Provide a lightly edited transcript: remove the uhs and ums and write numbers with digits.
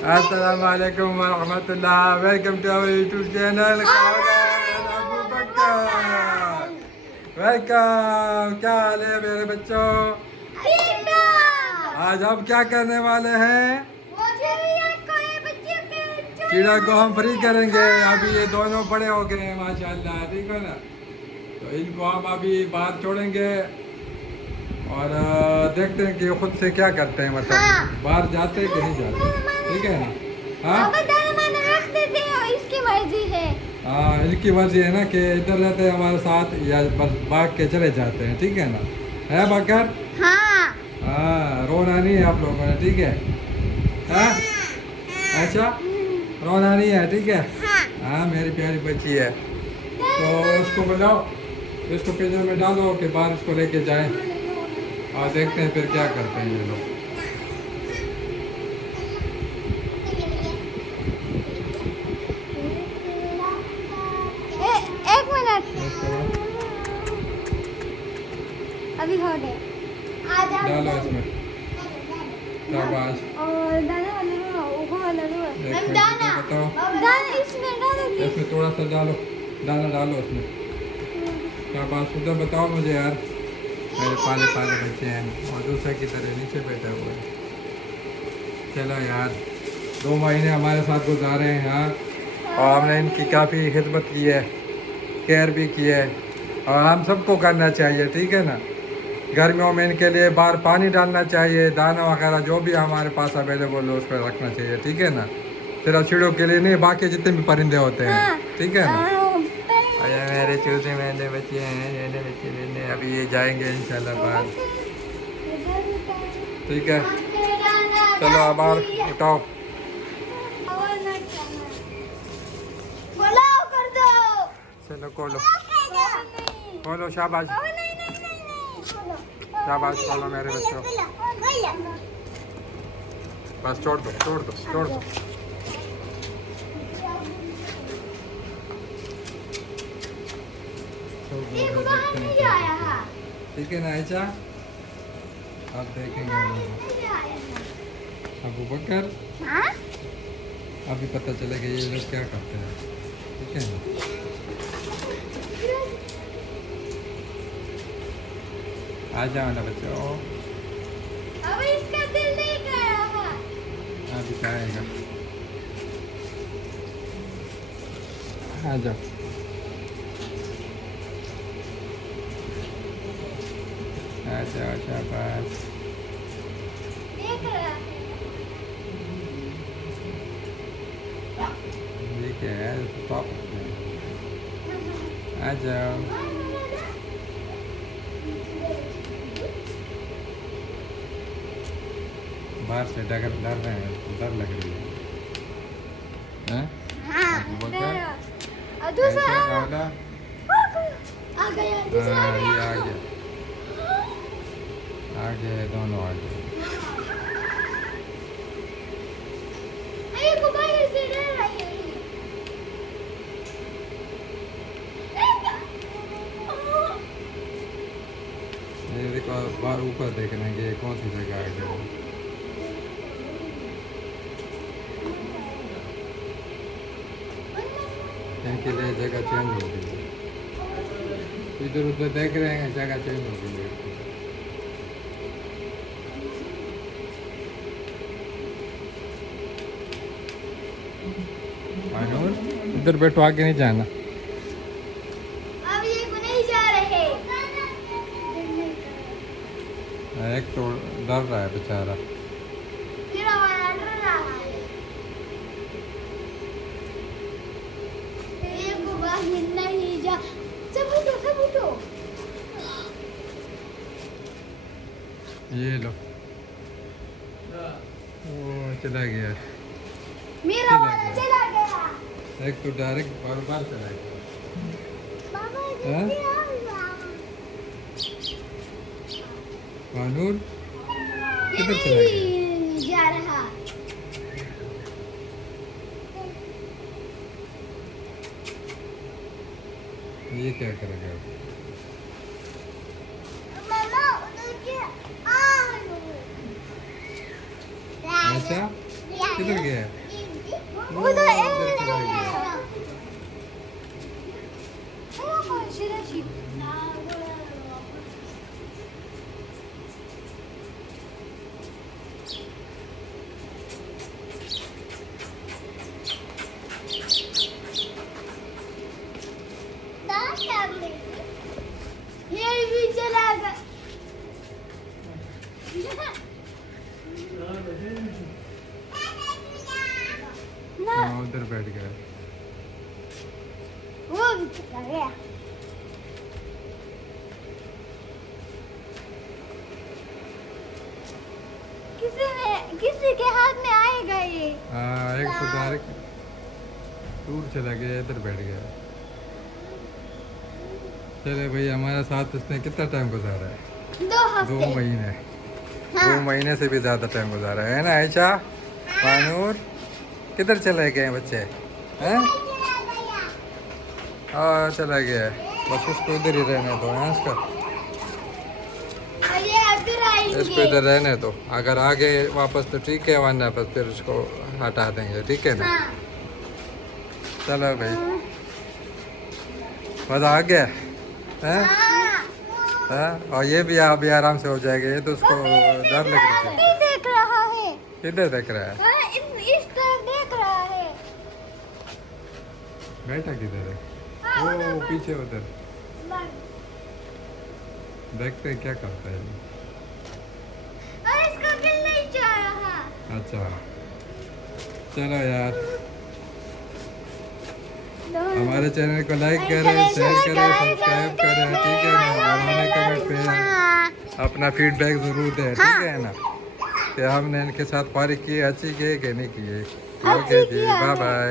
अस्सलाम वालेकुम वरहमतुल्लाह। Welcome to our YouTube channel Abu Bakar. Welcome. क्या हाल है मेरे बच्चों? आज हम क्या करने वाले हैं? चिड़िया को हम फ्री करेंगे। अभी ये दोनों बड़े हो गए हैं माशाल्लाह, ठीक है ना। तो इनको हम अभी बाहर छोड़ेंगे और देखते हैं कि ये खुद से क्या करते हैं, मतलब बाहर जाते हैं कि नहीं जाते, ठीक है ना। हाँ इसकी मर्जी है। हाँ, इनकी मर्जी है ना कि इधर रहते हैं हमारे साथ या बस भाग के चले जाते हैं, ठीक है ना। है बकर? हाँ हाँ, रोना नहीं है आप लोगों ने, ठीक है। हाँ अच्छा, रोना नहीं है, ठीक है। हाँ मेरी प्यारी बच्ची है। तो उसको बुलाओ, इसको पिंजरे में डालो कि बाहर इसको लेके जाएं और देखते हैं फिर क्या करते हैं ये लोग। एक मिनट, अभी हो गए। डालो इसमें शाबाश। और दाना वाला ऊपर वाला बताओ, दाना इसमें डालो। इसमें थोड़ा सा डालो, दाना डालो उसमें। शाबाश। उधर बताओ मुझे यार, मेरे पाले पाले बच्चे हैं और दूसरे की तरह नीचे बैठा हुआ है। चलो यार, 2 महीने हमारे साथ गुजारे हैं यार और हमने इनकी काफ़ी खिदमत की है, केयर भी की है और हम सबको करना चाहिए, ठीक है ना। गर्मियों में इनके लिए बाहर पानी डालना चाहिए, दाना वगैरह जो भी हमारे पास अवेलेबल हो उस पर रखना चाहिए, ठीक है ना। सिर्फ चिड़ों के लिए नहीं, बाकी जितने भी परिंदे होते हैं, ठीक है ना। अरे मेरे चूजे मेरे बच्चे हैं, मेरे बच्चे मेरे, अभी ये जाएंगे इंशाल्लाह बाहर, ठीक है। चलो अब बाहर उठाओ। चलो खोलो खोलो, शाबाश शाबाश, खोलो मेरे बच्चों। बस छोड़ दो छोड़ दो छोड़ दो। ठीक है ना आयशा, अब देखेंगे अबू बकर। अभी पता चलेगा ये लोग क्या करते हैं, ठीक है ना। आ जाओ ना बच्चों, अभी इसका दिल नहीं गया। अभी जाएगा। आ जाओ, आ जाओ, शाबाश। देख रहा है। ये क्या है, टॉप। आ जाओ। बाहर से डर रहे हैं, डर लग रही है। हैं? अबू बकर, और दूसरा ऐसे वाला? आ गया। दूसरा हाँ, आ ये गया। आ गया, आ गए दोनों आ गए। ये को बाहर से डर रही है। ये देखो बाहर ऊपर देख रहे हैं कि ये कौन सी जगह आ गया। इनके लिए जगह चेंज हो गई है, इधर उधर देख रहे हैं, जगह चेंज हो गई है। आनूर, इधर बैठो, आगे नहीं जाना। अब ये को नहीं जा रहे। एक तो डर रहा है बेचारा। फिर हमारा डर रहा है। ये को बाहर नहीं जा। सब उठो सब उठो। ये लो, ओ चला गया, मेरा वाला चला गया। एक तो डायरेक्ट बार बार चला गया। बाबा हाँ? जल्दी आओ। आनूर किधर चला गया? नहीं जा रहा। ये क्या करेगा? मामा उधर के आ। ऐसा या किधर गया? उधर उधर चला गया। ये भी चला गया। ना हाँ उधर बैठ गया। वो भी चला गया। किसी के हाथ में आएगा ये। हाँ एक तो डायरेक्ट दूर चला गया, इधर बैठ गया। चले भाई, हमारे साथ इसने कितना टाइम गुजारा है? 2 हफ्ते। 2 महीने। हाँ। 2 महीने से भी ज़्यादा टाइम गुजारा है ना आयशा? मानूर किधर चले गए बच्चे हैं? हाँ चला गया है, बस उसको इधर ही रहने दो है इसका, और ये अगर आएंगे। इसको इधर रहने दो। अगर आगे वापस तो ठीक है, वरना बस फिर उसको हटा देंगे, ठीक है ना? हाँ। चलो भाई, मज़ा आ गया है? हाँ। हाँ? और ये भी अभी आराम से हो जाएगा, ये तो उसको डर लग रही है। नहीं देख रहा है। किधर देख रहा है? हाँ, इस तरफ देख रहा है। बैठा किधर है? हाँ, वो उधर पीछे उधर पर। देखते हैं क्या करता है ये। और इसका दिल नहीं चाह रहा। अच्छा चलो यार, हमारे चैनल को लाइक करें, शेयर करें, सब्सक्राइब करें, ठीक है ना? और हमें कमेंट पे अपना फीडबैक ज़रूर दें, ठीक है ना? कि हमने इनके साथ पारी की अच्छी की है कि नहीं की है। ओके जी, बाय बाय।